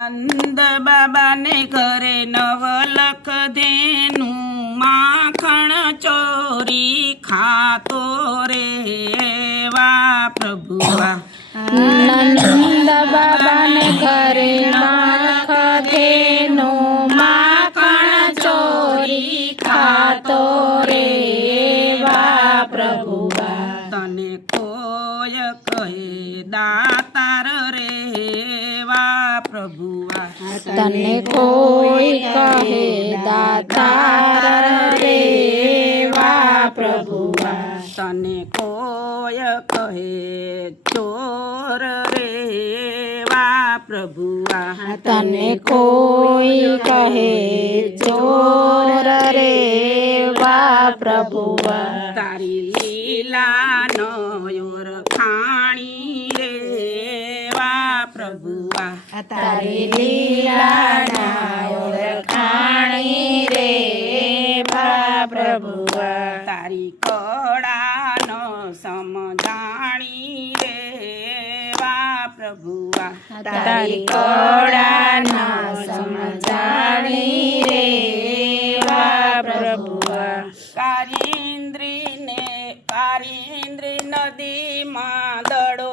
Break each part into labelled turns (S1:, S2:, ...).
S1: નંદ બાબાને ઘરે નવલખ ધેનું માખણ ચોરી ખાતો રે વા પ્રભુવા.
S2: નંદ બાબાને ઘરે નવલખ તેનો માખણ ચોરી ખાતો રે વા પ્રભુવા.
S1: તને કોય કહે વા પ્રભુવા
S2: તને કોઈ કહે દાતા રે વા પ્રભુવા
S1: તને કોઈ કહે ચોર રે વા પ્રભુવા
S2: તને કોઈ કહે ચોર રે વા પ્રભુવા
S1: તારી લીલાનો ઓળખાણી રે વા પ્રભુવા
S2: તારી લીલાના ઓળખાણી રે વા પ્રભુવા
S1: તારી કળાનો સમજાણી રે વા પ્રભુવા
S2: તારી કળાનો સમજાણી રે વા પ્રભુવા
S1: કારિન્દ્રીને કારિન્દ્રી નદીમાં દડો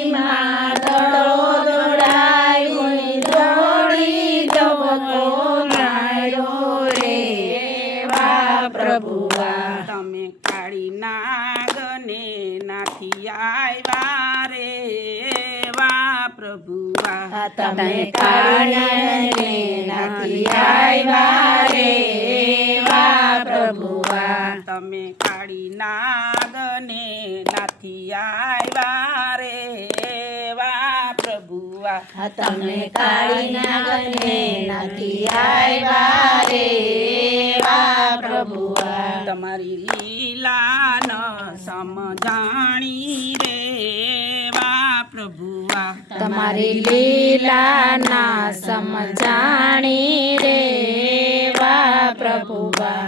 S1: તમે કાળી નાગને નાથી આવ્યા રે. વા પ્રભુવા
S2: તમે કાળીને નાથી આવ્યા રે. વા પ્રભુવા
S1: તમે કાળી નાગને નાથી આવ્યા રે. વા પ્રભુવા
S2: તમે કાળી નાગને નથી આવ્યા રે.
S1: તમારી લીલા ન સમજાણી રે વા પ્રભુવા
S2: તમારી લીલા ના સમજાણી રે વા પ્રભુવા